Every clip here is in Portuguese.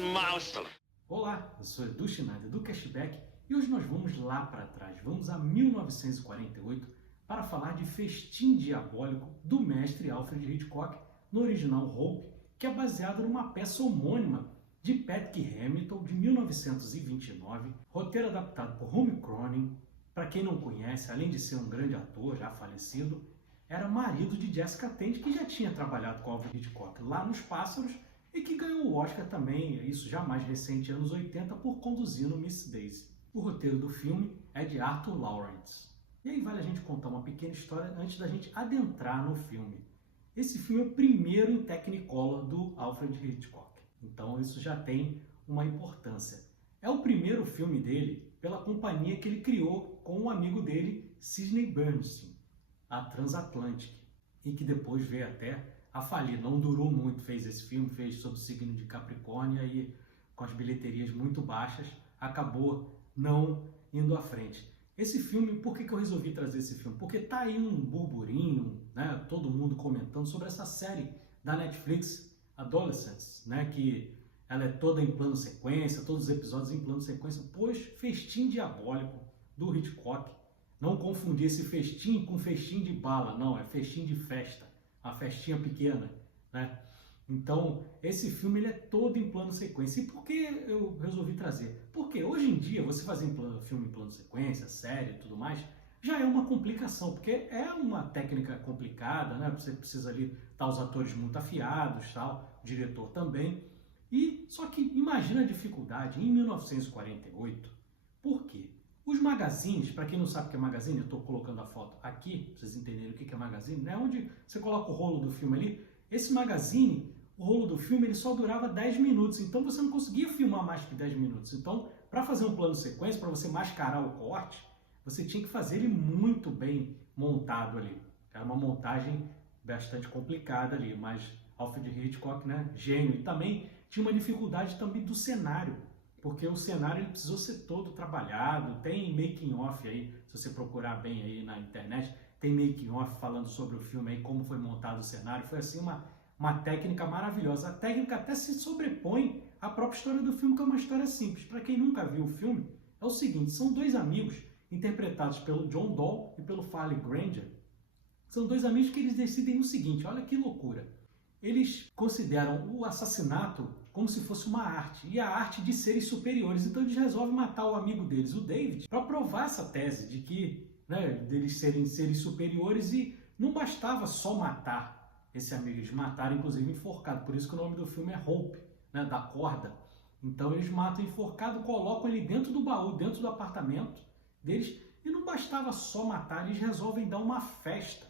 monster. Olá, eu sou Edu Schneider do Cashback e hoje nós vamos lá para trás, vamos a 1948 para falar de Festim Diabólico do mestre Alfred Hitchcock, no original Hope, que é baseado numa peça homônima de Patrick Hamilton de 1929, roteiro adaptado por Romy Cronin. Para quem não conhece, além de ser um grande ator já falecido, era marido de Jessica Tandy, que já tinha trabalhado com Alfred Hitchcock lá nos Pássaros e que ganhou o Oscar também, isso já mais recente, anos 80, por Conduzindo Miss Daisy. O roteiro do filme é de Arthur Laurents. E aí vale a gente contar uma pequena história antes da gente adentrar no filme. Esse filme é o primeiro em Technicolor do Alfred Hitchcock, então isso já tem uma importância. É o primeiro filme dele pela companhia que ele criou com um amigo dele, Sidney Bernstein, a Transatlantic, e que depois veio até a falir. Não durou muito, fez esse filme, fez sob o signo de Capricórnio e com as bilheterias muito baixas, acabou não indo à frente. Esse filme, por que eu resolvi trazer esse filme? Porque tá aí um burburinho, né, todo mundo comentando sobre essa série da Netflix, Adolescents, né, que ela é toda em plano sequência, todos os episódios em plano sequência, pois Festim Diabólico do Hitchcock. Não confundir esse festim com festim de bala, não, é festim de festa, uma festinha pequena, né? Então, esse filme ele é todo em plano sequência. E por que eu resolvi trazer? Porque hoje em dia, você fazer filme em plano sequência, série e tudo mais, já é uma complicação, porque é uma técnica complicada, né? Você precisa ali estar os atores muito afiados, tal, o diretor também. E só que imagina a dificuldade em 1948. Por quê? Os magazines, para quem não sabe o que é magazine, eu estou colocando a foto aqui, para vocês entenderem o que é magazine, né? Onde você coloca o rolo do filme ali. Esse magazine, o rolo do filme, ele só durava 10 minutos, então você não conseguia filmar mais que 10 minutos. Então, para fazer um plano sequência, para você mascarar o corte, você tinha que fazer ele muito bem montado ali. Era uma montagem bastante complicada ali, mas Alfred Hitchcock, né, gênio. E também tinha uma dificuldade também do cenário, porque o cenário ele precisou ser todo trabalhado. Tem making off aí, se você procurar bem aí na internet, tem making off falando sobre o filme aí, como foi montado o cenário. Foi assim uma técnica maravilhosa. A técnica até se sobrepõe à própria história do filme, que é uma história simples. Para quem nunca viu o filme, é o seguinte, são dois amigos interpretados pelo John Dahl e pelo Farley Granger. São dois amigos que eles decidem o seguinte, olha que loucura. Eles consideram o assassinato como se fosse uma arte, e a arte de seres superiores. Então eles resolvem matar o amigo deles, o David, para provar essa tese de que, né, deles serem seres superiores, e não bastava só matar esse amigo, eles mataram inclusive enforcado, por isso que o nome do filme é Hope, né, da corda. Então eles matam enforcado, colocam ele dentro do baú, dentro do apartamento deles, e não bastava só matar, eles resolvem dar uma festa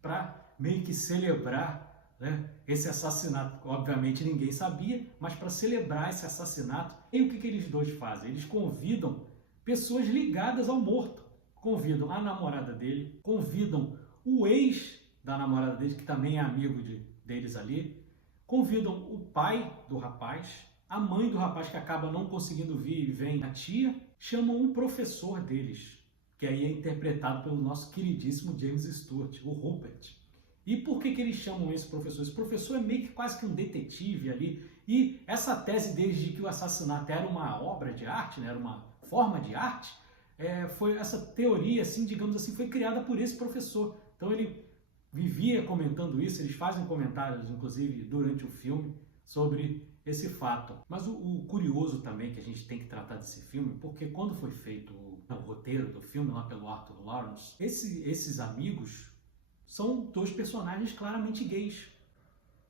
para meio que celebrar, né, esse assassinato. Obviamente ninguém sabia, mas para celebrar esse assassinato, e o que eles dois fazem? Eles convidam pessoas ligadas ao morto, convidam a namorada dele, convidam o ex da namorada dele, que também é amigo deles ali, convidam o pai do rapaz, a mãe do rapaz que acaba não conseguindo vir e vem a tia, chamam um professor deles, que aí é interpretado pelo nosso queridíssimo James Stewart, o Rupert. E por que eles chamam esse professor? Esse professor é meio que quase que um detetive ali, e essa tese deles de que o assassinato era uma obra de arte, né, era uma forma de arte, foi essa teoria, assim, digamos assim, foi criada por esse professor. Então ele vivia comentando isso, eles fazem comentários, inclusive, durante o filme, sobre esse fato. Mas o curioso também que a gente tem que tratar desse filme, porque quando foi feito o roteiro do filme, lá pelo Arthur Laurents, esses amigos são dois personagens claramente gays.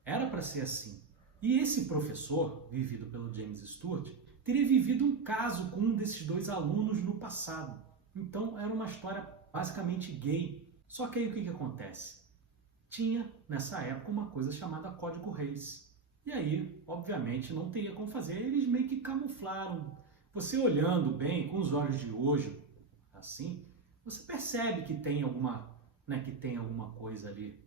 Era para ser assim. E esse professor, vivido pelo James Stewart, teria vivido um caso com um desses dois alunos no passado. Então era uma história basicamente gay. Só que aí o que acontece? Tinha, nessa época, uma coisa chamada Código Reis. E aí, obviamente, não teria como fazer. Eles meio que camuflaram. Você olhando bem, com os olhos de hoje, assim, você percebe que tem alguma coisa ali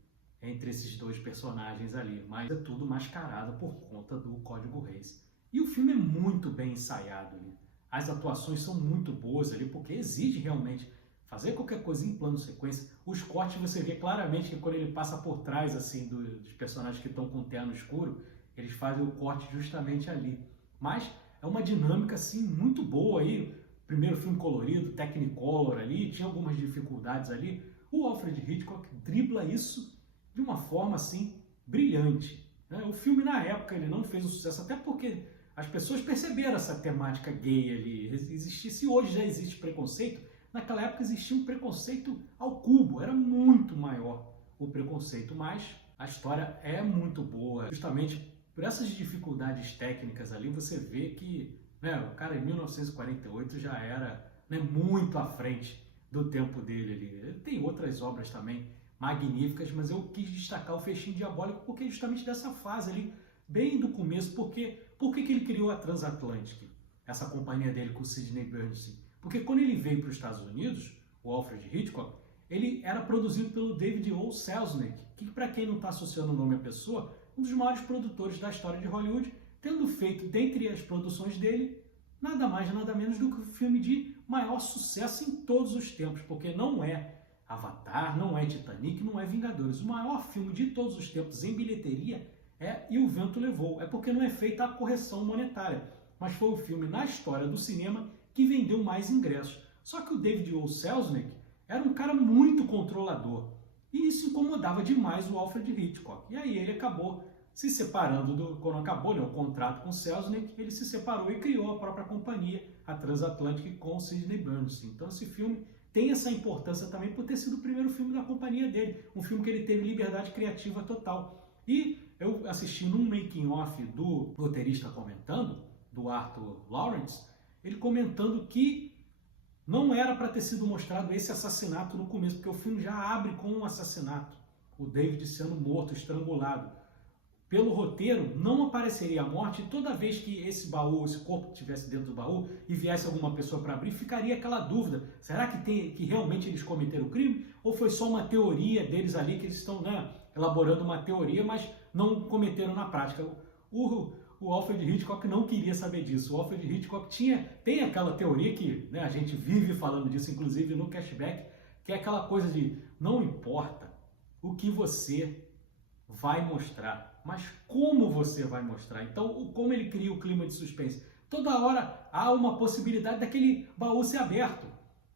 entre esses dois personagens ali. Mas é tudo mascarado por conta do Código Reis. E o filme é muito bem ensaiado ali. As atuações são muito boas ali, porque exige realmente fazer qualquer coisa em plano sequência. Os cortes você vê claramente que quando ele passa por trás assim dos personagens que estão com o terno escuro, eles fazem o corte justamente ali. Mas é uma dinâmica assim muito boa aí. Primeiro filme colorido, Technicolor ali, tinha algumas dificuldades ali. O Alfred Hitchcock dribla isso de uma forma assim brilhante, né? O filme na época ele não fez o sucesso, até porque as pessoas perceberam essa temática gay ali. Se hoje já existe preconceito, naquela época existia um preconceito ao cubo, era muito maior o preconceito, mas a história é muito boa. Justamente por essas dificuldades técnicas ali, você vê que, né, o cara em 1948 já era, né, muito à frente do tempo dele ali. Ele tem outras obras também magníficas, mas eu quis destacar o Festim Diabólico porque justamente dessa fase ali, bem do começo, por que ele criou a Transatlantic, essa companhia dele com o Sidney Bernstein? Porque quando ele veio para os Estados Unidos, o Alfred Hitchcock, ele era produzido pelo David O. Selznick, que para quem não está associando o nome à pessoa, um dos maiores produtores da história de Hollywood, tendo feito, dentre as produções dele, nada mais nada menos do que o filme de maior sucesso em todos os tempos, porque não é Avatar, não é Titanic, não é Vingadores. O maior filme de todos os tempos em bilheteria é E o Vento Levou. É porque não é feita a correção monetária, mas foi o filme na história do cinema que vendeu mais ingressos. Só que o David O. Selznick era um cara muito controlador e isso incomodava demais o Alfred Hitchcock. E aí ele acabou se separando, quando acabou, né, o contrato com o Selznick, ele se separou e criou a própria companhia, a Transatlantic, com o Sidney Bernstein. Então esse filme tem essa importância também por ter sido o primeiro filme da companhia dele, um filme que ele teve liberdade criativa total. E eu assisti num making-off do roteirista comentando, do Arthur Lawrence, ele comentando que não era para ter sido mostrado esse assassinato no começo, porque o filme já abre com um assassinato, o David sendo morto, estrangulado. Pelo roteiro, não apareceria a morte, e toda vez que esse baú, esse corpo estivesse dentro do baú e viesse alguma pessoa para abrir, ficaria aquela dúvida, será que realmente eles cometeram o crime? Ou foi só uma teoria deles ali, que eles estão, né, elaborando uma teoria, mas não cometeram na prática? O Alfred Hitchcock não queria saber disso. O Alfred Hitchcock tem aquela teoria que, né, a gente vive falando disso, inclusive no Cashback, que é aquela coisa de não importa o que você vai mostrar, mas como você vai mostrar. Então, como ele cria o clima de suspense? Toda hora há uma possibilidade daquele baú ser aberto.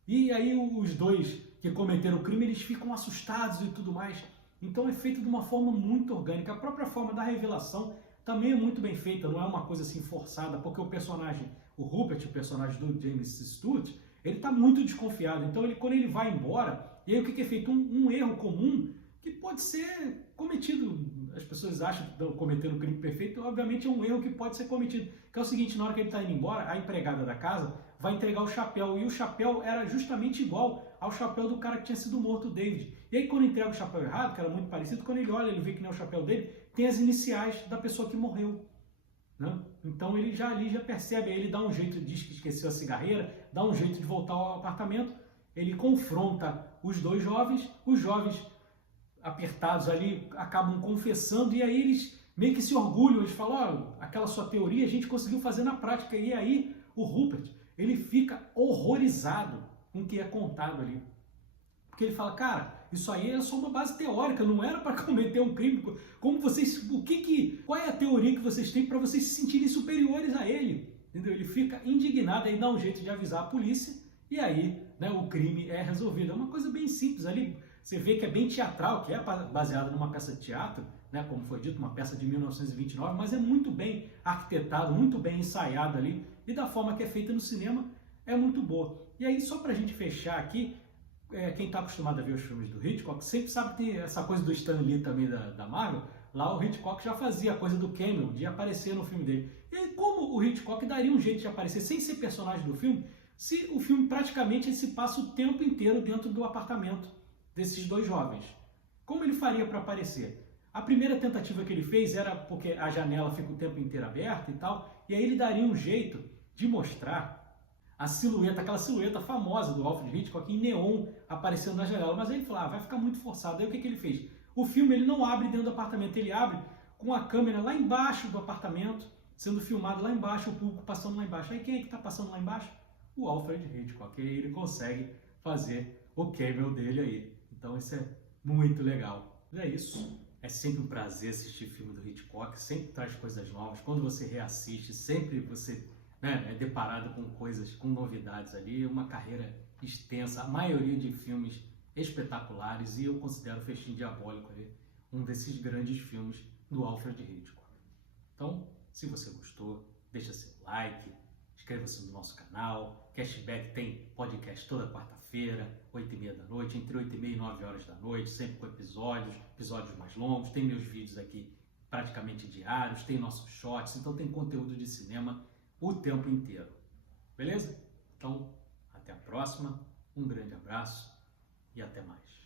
E aí os dois que cometeram o crime, eles ficam assustados e tudo mais. Então é feito de uma forma muito orgânica. A própria forma da revelação também é muito bem feita, não é uma coisa assim forçada, porque o personagem, o Rupert, o personagem do James Stewart, ele está muito desconfiado. Então, quando ele vai embora, e aí o que é feito? Um erro comum que pode ser cometido. As pessoas acham que estão cometendo um crime perfeito, obviamente é um erro que pode ser cometido. Que é o seguinte, na hora que ele está indo embora, a empregada da casa vai entregar o chapéu, e o chapéu era justamente igual ao chapéu do cara que tinha sido morto, o David. E aí quando entrega o chapéu errado, que era muito parecido, quando ele olha, ele vê que não é o chapéu dele, tem as iniciais da pessoa que morreu, né? Então ele já percebe, aí ele dá um jeito, diz que esqueceu a cigarreira, dá um jeito de voltar ao apartamento, ele confronta os jovens apertados ali acabam confessando, e aí eles meio que se orgulham, eles falam, aquela sua teoria a gente conseguiu fazer na prática. E aí o Rupert, ele fica horrorizado com o que é contado ali, porque ele fala, cara, isso aí é só uma base teórica, não era para cometer um crime. Como vocês, qual é a teoria que vocês têm para vocês se sentirem superiores a ele? Entendeu? Ele fica indignado, aí dá um jeito de avisar a polícia, e aí, né, o crime é resolvido. É uma coisa bem simples ali. Você vê que é bem teatral, que é baseado numa peça de teatro, né, como foi dito, uma peça de 1929, mas é muito bem arquitetado, muito bem ensaiado ali, e da forma que é feita no cinema, é muito boa. E aí, só para a gente fechar aqui, quem está acostumado a ver os filmes do Hitchcock sempre sabe que tem essa coisa do Stan Lee também da Marvel. Lá o Hitchcock já fazia a coisa do cameo, de aparecer no filme dele. E aí, como o Hitchcock daria um jeito de aparecer sem ser personagem do filme, se o filme praticamente se passa o tempo inteiro dentro do apartamento desses dois jovens? Como ele faria para aparecer? A primeira tentativa que ele fez era porque a janela fica o tempo inteiro aberta e tal, e aí ele daria um jeito de mostrar a silhueta, aquela silhueta famosa do Alfred Hitchcock em neon aparecendo na janela. Mas aí ele falou, vai ficar muito forçado. Aí o que ele fez? O filme ele não abre dentro do apartamento, ele abre com a câmera lá embaixo do apartamento, sendo filmado lá embaixo, o público passando lá embaixo. Aí quem é que está passando lá embaixo? O Alfred Hitchcock. E aí ele consegue fazer o cameo dele aí. Então isso é muito legal. É isso. É sempre um prazer assistir filme do Hitchcock, sempre traz coisas novas. Quando você reassiste, sempre você, né, é deparado com coisas, com novidades ali. Uma carreira extensa, a maioria de filmes espetaculares, e eu considero Festim Diabólico ali um desses grandes filmes do Alfred Hitchcock. Então, se você gostou, deixa seu like, inscreva-se no nosso canal. Cashback tem podcast toda quarta-feira, 8h30 da noite, entre 8h30 e 9h da noite, sempre com episódios mais longos. Tem meus vídeos aqui praticamente diários, tem nossos shorts, então tem conteúdo de cinema o tempo inteiro. Beleza? Então, até a próxima, um grande abraço e até mais.